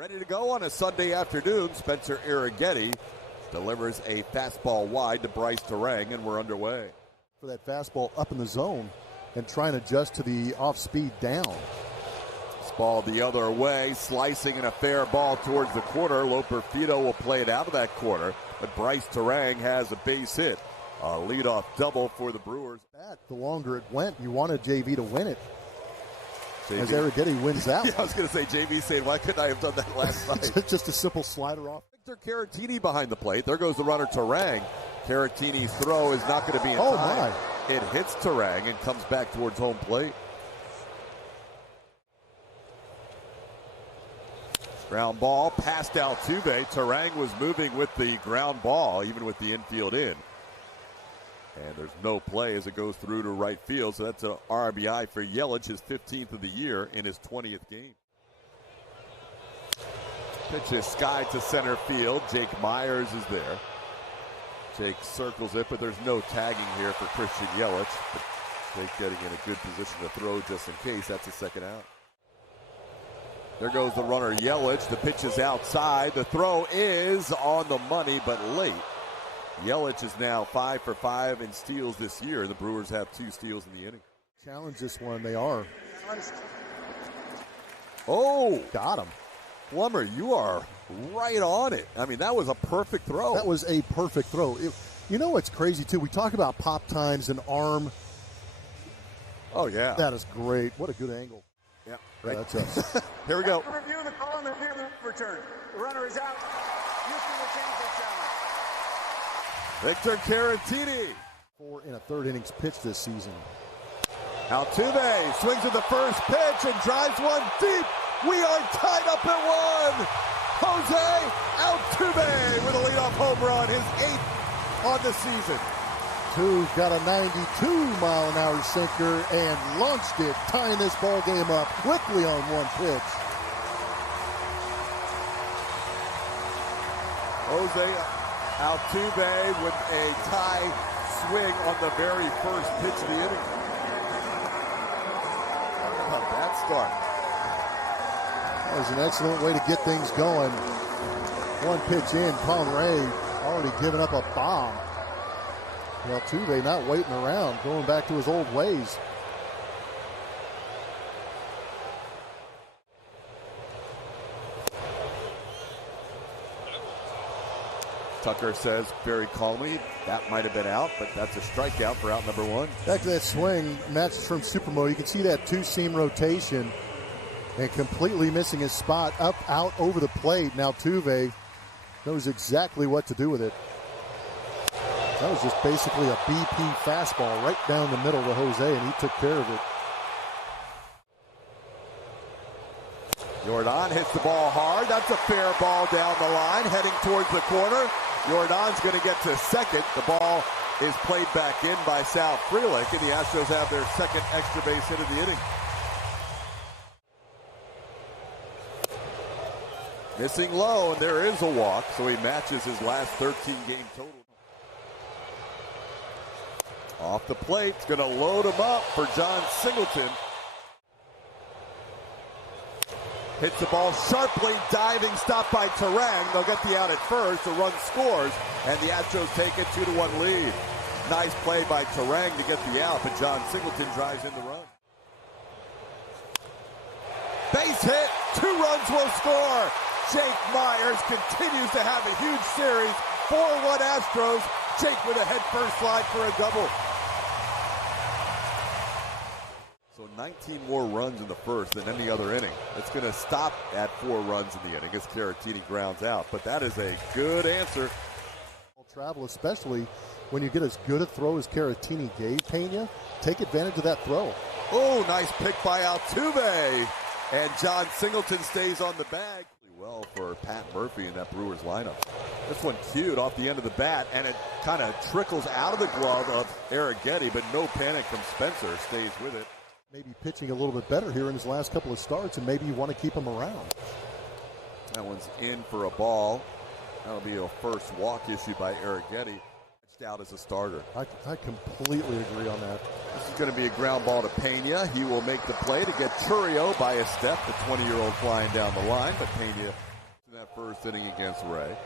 Ready to go on a Sunday afternoon. Spencer Arrighetti delivers a fastball wide to Bryce Terang, and we're underway. For that fastball up in the zone and trying to adjust to the off-speed down. This ball the other way, slicing in a fair ball towards the corner. Loperfido will play it out of that corner, but Bryce Terang has a base hit. A leadoff double for the Brewers. The longer it went, you wanted JV to win it. JV. As Arrighetti wins that I was going to say, JV saying, why couldn't I have done that last night? Just a simple slider off. Victor Caratini behind the plate. There goes the runner, Terang. Caratini's throw is not going to be in time. My. It hits Terang and comes back towards home plate. Ground ball past Altuve. Terang was moving with the ground ball, even with the infield in. And there's no play as it goes through to right field. So that's an RBI for Yelich, his 15th of the year in his 20th game. Pitch is sky to center field. Jake Myers is there. Jake circles it, but there's no tagging here for Christian Yelich. But Jake getting in a good position to throw just in case. That's a second out. There goes the runner, Yelich. The pitch is outside. The throw is on the money, but late. Yelich is now 5 for 5 in steals this year. The Brewers have 2 steals in the inning. Challenge this one, they are. Oh! Got him. Plummer, you are right on it. I mean, that was a perfect throw. That was a perfect throw. You know what's crazy, too? We talk about pop times and arm. Oh, yeah. That is great. What a good angle. Yeah, right. That's us. Here we go. Review the call on the return. The runner is out. Houston will change their challenge. Victor Caratini. 4 in a third innings pitch this season. Altuve swings at the first pitch and drives one deep. We are tied up at 1. Jose Altuve with a leadoff home run, his 8th on the season. Got a 92-mile-an-hour sinker and launched it, tying this ball game up quickly on one pitch. Jose Altuve with a tie swing on the very first pitch of the inning. How about that start? That was an excellent way to get things going. One pitch in, Pomeray already given up a bomb. Altuve not waiting around, going back to his old ways. Tucker says very calmly, that might have been out, but that's a strikeout for out number 1. Back to that swing, matches from Supermo. You can see that 2-seam rotation and completely missing his spot up, out, over the plate. Now Altuve knows exactly what to do with it. That was just basically a BP fastball right down the middle to Jose, and he took care of it. Jordan hits the ball hard. That's a fair ball down the line, heading towards the corner. Jordan's going to get to second. The ball is played back in by Sal Frelick, and the Astros have their second extra base hit of the inning. Missing low, and there is a walk, so he matches his last 13-game total. Off the plate, it's going to load him up for John Singleton. Hits the ball sharply, diving, stopped by Terang. They'll get the out at first. The run scores, and the Astros take a 2-1 lead. Nice play by Terang to get the out, but John Singleton drives in the run. Base hit, 2 runs will score. Jake Myers continues to have a huge series. 4-1 Astros. Jake with a head-first slide for a double. So 19 more runs in the first than any other inning. It's going to stop at 4 runs in the inning as Caratini grounds out. But that is a good answer. Travel, especially when you get as good a throw as Caratini gave Pena, take advantage of that throw. Oh, nice pick by Altuve. And John Singleton stays on the bag. Well for Pat Murphy in that Brewers lineup. This one cued off the end of the bat, and it kind of trickles out of the glove of Arrighetti, but no panic from Spencer. Stays with it. Maybe pitching a little bit better here in his last couple of starts, and maybe you want to keep him around. That one's in for a ball. That'll be a first walk issued by Arrighetti. Out as a starter. I completely agree on that. This is going to be a ground ball to Pena. He will make the play to get Churio by a step, the 20-year-old flying down the line, but Pena that first inning against Ray.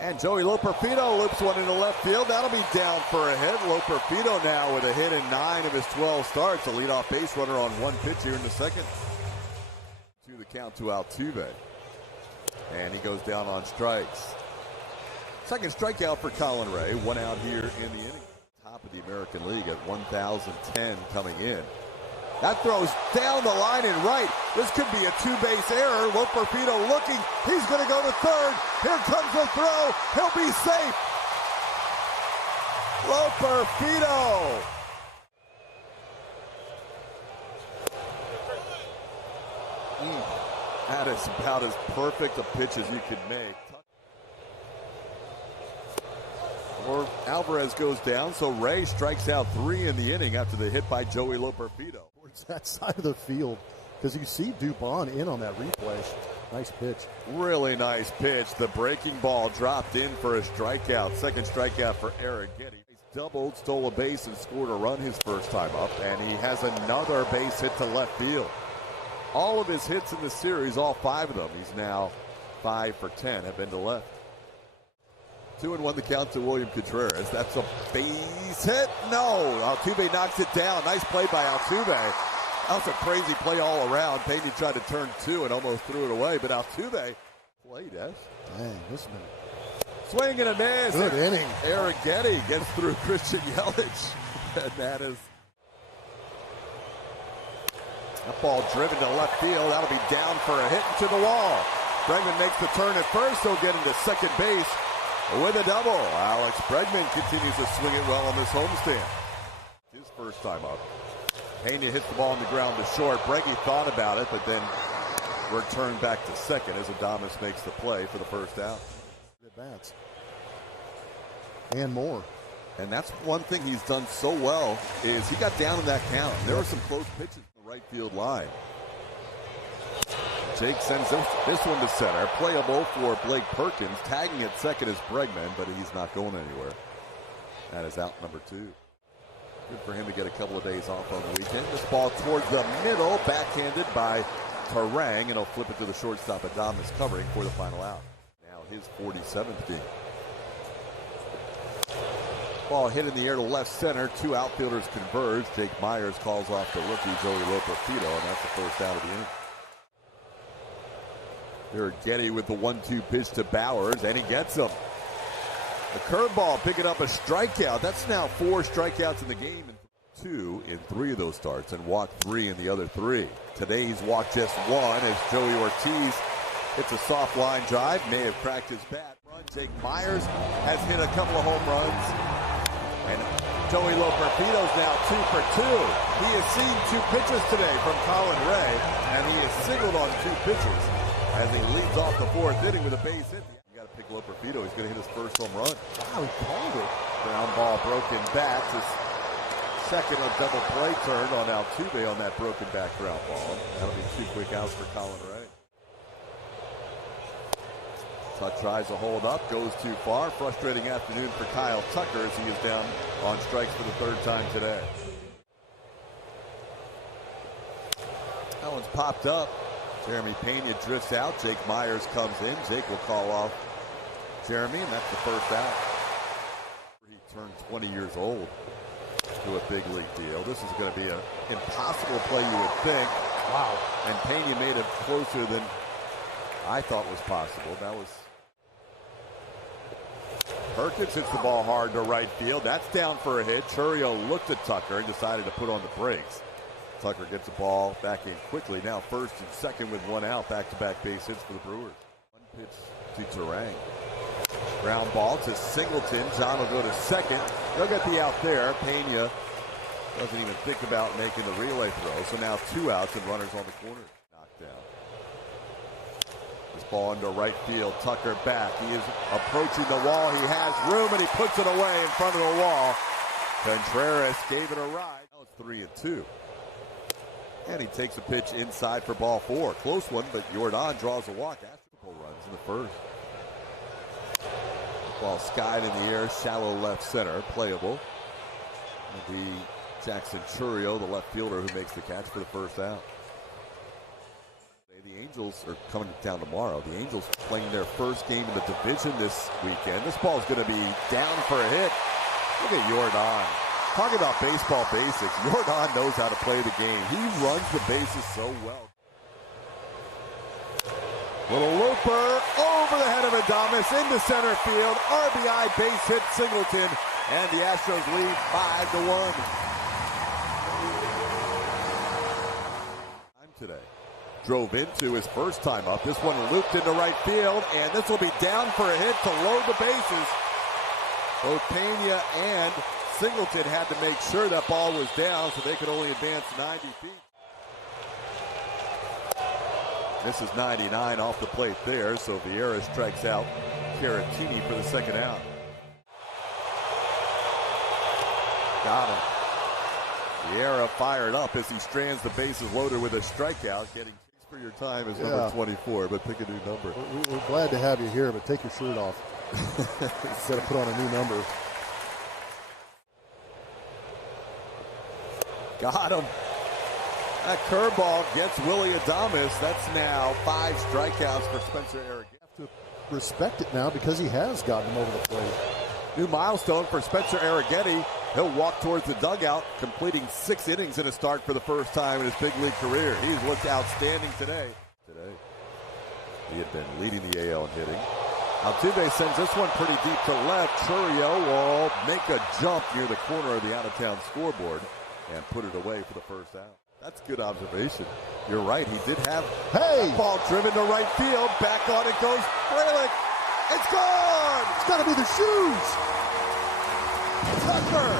And Joey Loperfido loops one into left field. That'll be down for a hit. Loperfido now with a hit in 9 of his 12 starts. A leadoff base runner on one pitch here in the second. To the count to Altuve. And he goes down on strikes. Second strikeout for Colin Ray. One out here in the inning. Top of the American League at 1,010 coming in. That throws down the line and right. This could be a two-base error. Loperfido looking. He's going to go to third. Here comes the throw. He'll be safe. Loperfido. That is about as perfect a pitch as you could make. Or Alvarez goes down, so Ray strikes out 3 in the inning after the hit by Joey Loperfido. Towards that side of the field, because you see Dubon in on that replay. Nice pitch. Really nice pitch. The breaking ball dropped in for a strikeout. Second strikeout for Eric Getty. He's doubled, stole a base, and scored a run his first time up, and he has another base hit to left field. All of his hits in the series, all 5 of them, he's now 5 for 10, have been to left. 2-1 the count to William Contreras. That's a base hit. No, Altuve knocks it down. Nice play by Altuve. That was a crazy play all around. Pena tried to turn 2 and almost threw it away, but Altuve played, yes. Dang, this man. Swing and a miss. Good inning. Eric Getty gets through Christian Yelich. And that is that ball driven to left field. That'll be down for a hit into the wall. Bregman makes the turn at first. He'll get into second base with a double. Alex Bregman continues to swing it well on this homestand. His first time up. Pena hits the ball on the ground to short. Breggy thought about it, but then returned back to second as Adames makes the play for the first out. Good bats. And more. And that's one thing he's done so well is he got down in that count. There were some close pitches in the right field line. Jake sends this one to center. Playable for Blake Perkins. Tagging at second is Bregman, but he's not going anywhere. That is out number 2. Good for him to get a couple of days off on the weekend. This ball towards the middle, backhanded by Tarang, and he'll flip it to the shortstop. Adames covering for the final out. Now his 47th game. Ball hit in the air to left center. 2 outfielders converge. Jake Myers calls off the rookie Joey Loperfido, and that's the first out of the inning. Here Getty with the 1-2 pitch to Bowers, and he gets him. The curveball picking up a strikeout. That's now 4 strikeouts in the game. 2 in 3 of those starts, and walked 3 in the other 3. Today he's walked just 1 as Joey Ortiz hits a soft line drive. May have cracked his bat. Jake Myers has hit a couple of home runs. And Joey Loperfido's now 2 for 2. He has seen 2 pitches today from Colin Ray, and he has singled on 2 pitches as he leads off the 4th inning with a base hit. You got to pick Loperfido. He's going to hit his first home run. Wow, he called it. Ground ball broken back. His second on double play turned on Altuve on that broken back ground ball. That'll be 2 quick outs for Colin Ray. Tuck tries to hold up, goes too far. Frustrating afternoon for Kyle Tucker as he is down on strikes for the 3rd time today. That one's popped up. Jeremy Pena drifts out. Jake Myers comes in. Jake will call off Jeremy, and that's the first out. He turned 20 years old to a big league deal. This is going to be an impossible play, you would think. Wow. And Pena made it closer than I thought was possible. That was Perkins hits the ball hard to right field. That's down for a hit. Churio looked at Tucker and decided to put on the brakes. Tucker gets the ball back in quickly. Now first and second with 1 out. Back-to-back base hits for the Brewers. 1 pitch to Tarang. Ground ball to Singleton. John will go to second. They'll get the out there. Pena doesn't even think about making the relay throw. So now 2 outs and runners on the corner. Knocked down. This ball into right field. Tucker back. He is approaching the wall. He has room, and he puts it away in front of the wall. Contreras gave it a ride. Now it's 3-2. And he takes a pitch inside for ball 4. Close one, but Jordan draws a walk. Astros runs in the first. Ball skied in the air, shallow left center, playable. It'll be Jackson Churio, the left fielder, who makes the catch for the first out. The Angels are coming down tomorrow. The Angels playing their first game in the division this weekend. This ball's going to be down for a hit. Look at Jordan. Talk about baseball basics. Jordan knows how to play the game. He runs the bases so well. Little looper over the head of Adames into center field. RBI base hit Singleton. And the Astros lead 5-1. Today. Drove into his first time up. This one looped into right field, and this will be down for a hit to load the bases. Both Pena and Singleton had to make sure that ball was down so they could only advance 90 feet. This is 99 off the plate there, so Vieira strikes out Caratini for the second out. Got him. Vieira fired up as he strands the bases loaded with a strikeout. Getting for your time is number 24, but pick a new number. We're glad to have you here, but take your shirt off. Instead of put on a new number. Got him. That curveball gets Willy Adames. That's now 5 strikeouts for Spencer Arrighetti. Have to respect it now because he has gotten him over the plate. New milestone for Spencer Arrighetti. He'll walk towards the dugout, completing 6 innings in a start for the first time in his big league career. He's looked outstanding today. He had been leading the AL in hitting. Altuve sends this one pretty deep to left. Churio will make a jump near the corner of the out-of-town scoreboard and put it away for the first out. That's good observation. You're right. He did have that ball driven to right field. Back on it goes Frelick. It's gone! It's got to be the shoes! Tucker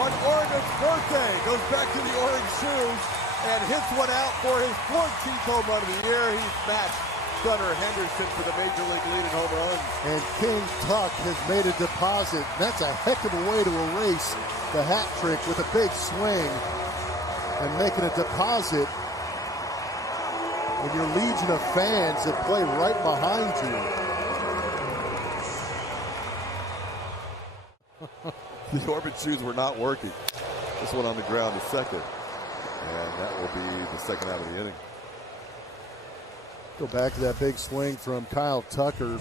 on Oregon's birthday goes back to the orange shoes and hits one out for his 14th home run of the year. He's matched Gunnar Henderson for the Major League lead in home runs. And King Tuck has made a deposit. That's a heck of a way to erase the hat trick with a big swing and making a deposit in your legion of fans that play right behind you. The orbit shoes were not working. This one on the ground to second. And that will be the second out of the inning. Go back to that big swing from Kyle Tucker.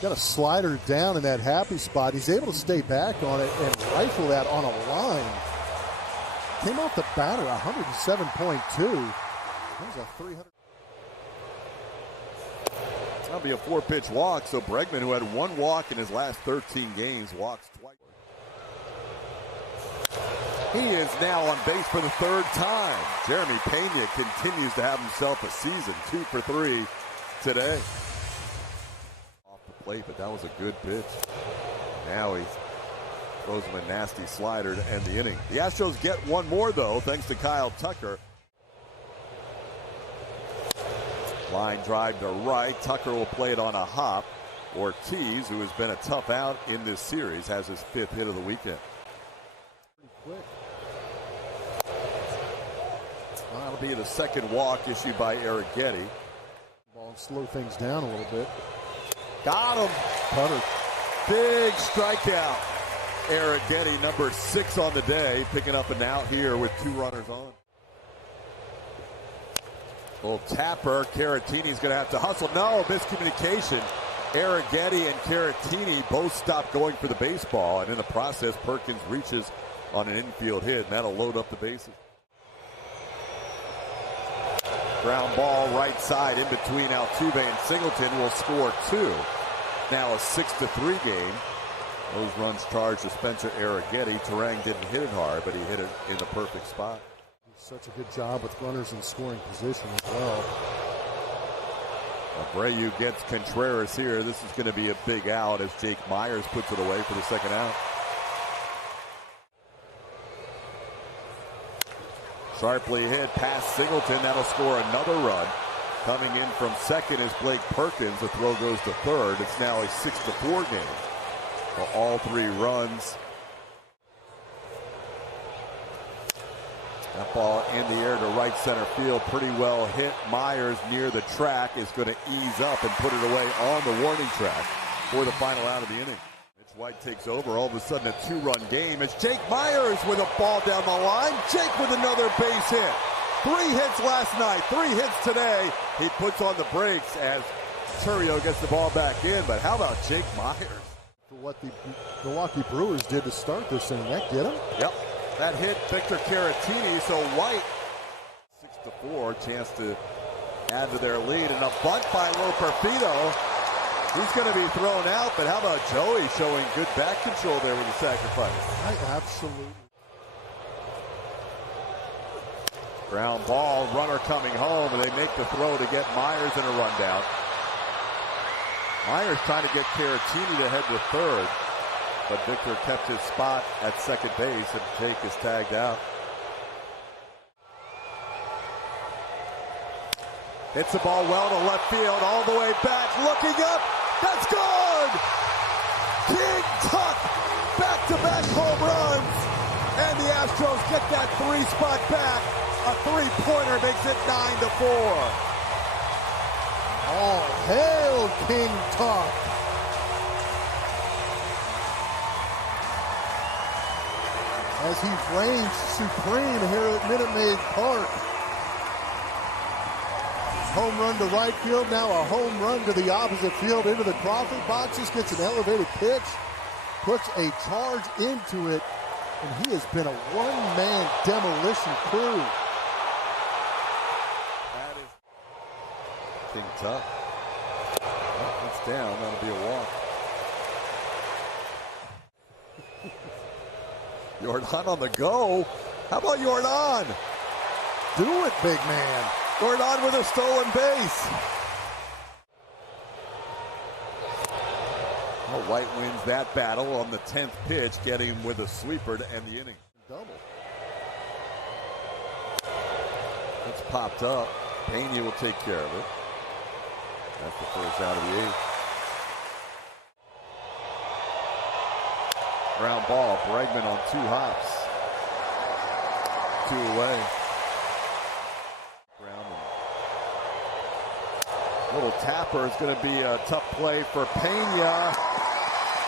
Got a slider down in that happy spot. He's able to stay back on it and rifle that on a line. Came off the batter 107.2. That was a 300. That'll be a 4-pitch walk, so Bregman, who had 1 walk in his last 13 games, walks twice. He is now on base for the 3rd time. Jeremy Pena continues to have himself a season, 2 for 3 today. Off the plate, but that was a good pitch. Now he throws him a nasty slider to end the inning. The Astros get one more, though, thanks to Kyle Tucker. Line drive to right. Tucker will play it on a hop. Ortiz, who has been a tough out in this series, has his 5th hit of the weekend. Pretty quick. Well, that'll be the 2nd walk issued by Arrighetti. Ball slow things down a little bit. Got him. Putter. Big strikeout. Arrighetti, number 6 on the day, picking up an out here with 2 runners on. Little tapper. Caratini's going to have to hustle. No, miscommunication. Arrighetti and Caratini both stop going for the baseball, and in the process, Perkins reaches on an infield hit, and that'll load up the bases. Ground ball right side in between Altuve and Singleton will score 2. Now a 6-3 game. Those runs charged to Spencer Arrighetti. Turang didn't hit it hard, but he hit it in the perfect spot. Such a good job with runners in scoring position as well. Abreu gets Contreras here. This is going to be a big out as Jake Myers puts it away for the 2nd out. Sharply hit past Singleton. That'll score another run. Coming in from 2nd is Blake Perkins. The throw goes to 3rd. It's now a 6-4 game. For all 3 runs. That ball in the air to right center field, pretty well hit. Myers near the track is going to ease up and put it away on the warning track for the final out of the inning. Mitch White takes over. All of a sudden a 2-run game. It's Jake Myers with a ball down the line. Jake with another base hit. 3 hits last night, 3 hits today. He puts on the brakes as Churio gets the ball back in. But how about Jake Myers? For what the Milwaukee Brewers did to start this thing, that get him? Yep, that hit Victor Caratini, so White 6-4, chance to add to their lead, and a bunt by Loperfido. He's going to be thrown out, but how about Joey showing good back control there with the sacrifice? Absolutely. Ground ball, runner coming home, and they make the throw to get Myers in a rundown. Myers trying to get Caratini to head to third, but Victor kept his spot at second base, and Jake is tagged out. Hits the ball well to left field, all the way back, looking up, that's good! King Tuck, back-to-back home runs, and the Astros get that 3-spot back. A 3-pointer makes it 9-4. All hail King Tuck. As he reigns supreme here at Minute Maid Park. Home run to right field, now a home run to the opposite field into the Crawford boxes, gets an elevated pitch, puts a charge into it, and he has been a one-man demolition crew. That is King Tuck. Oh, it's down, that'll be a walk. Jordan on the go. How about Jordan? Do it, big man. Jordan with a stolen base. Oh, White wins that battle on the 10th pitch, getting him with a sweeper to end the inning. Double. That's popped up. Pena will take care of it. That's the first out of the 8th. Ground ball. Bregman on 2 hops. 2 away. Little tapper is going to be a tough play for Pena.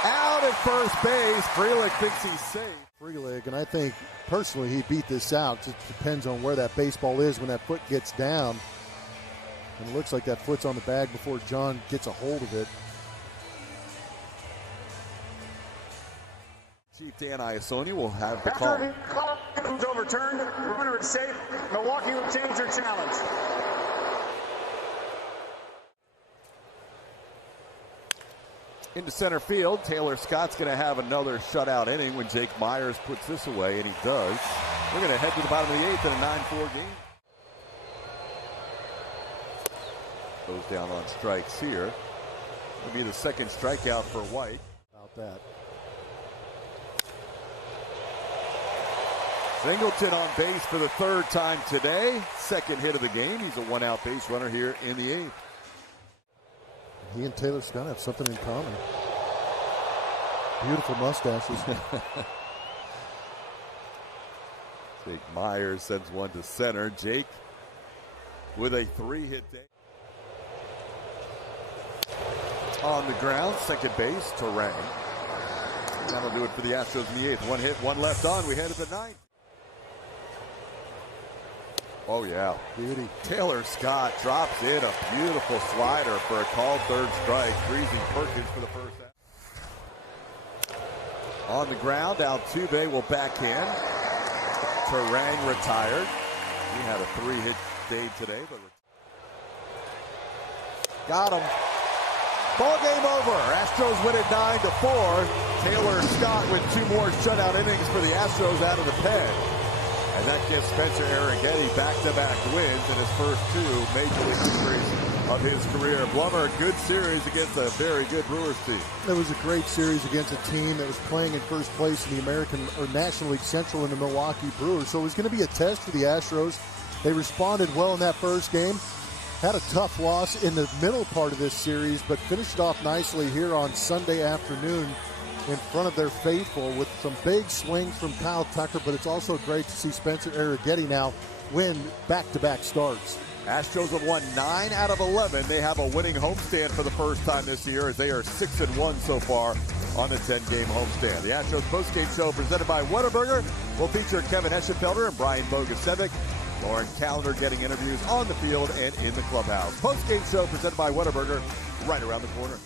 Out at first base. Frelick thinks he's safe. Frelick, and I think personally he beat this out. It depends on where that baseball is when that foot gets down. And it looks like that foot's on the bag before John gets a hold of it. Chief Dan Iasoni will have the call. After the call was overturned, the runner is safe. Milwaukee will change their challenge. Into center field, Taylor Scott's going to have another shutout inning when Jake Myers puts this away, and he does. We're going to head to the bottom of the 8th in a 9-4 game. Goes down on strikes here. It'll be the second strikeout for White. About that. Singleton on base for the 3rd time today. Second hit of the game. He's a 1-out base runner here in the 8th. He and Taylor Scott have something in common. Beautiful mustaches. Jake Myers sends one to center. Jake with a 3-hit day. On the ground, second base, Terang. That'll do it for the Astros in the 8th. 1 hit, 1 left on. We head to the 9th. Oh, yeah. Beauty. Taylor Scott drops in a beautiful slider for a called 3rd strike. Freezing Perkins for the first out. On the ground, Altuve will back in. Terang retired. He had a 3-hit day today, but got him. Ball game over. Astros win it 9-4. Taylor Scott with 2 more shutout innings for the Astros out of the pen. And that gives Spencer Arrighetti back-to-back wins in his first 2 major league victories of his career. Blummer, a good series against a very good Brewers team. It was a great series against a team that was playing in first place in the American or National League Central in the Milwaukee Brewers. So it was going to be a test for the Astros. They responded well in that first game. Had a tough loss in the middle part of this series, but finished it off nicely here on Sunday afternoon in front of their faithful with some big swings from Kyle Tucker, but it's also great to see Spencer Arrighetti now win back-to-back starts. Astros have won 9 out of 11. They have a winning homestand for the first time this year as they are 6-1 so far on the 10-game homestand. The Astros postgame show presented by Whataburger will feature Kevin Eschenfelder and Brian Bogusevic. Lauren Callender getting interviews on the field and in the clubhouse. Post-game show presented by Whataburger, right around the corner.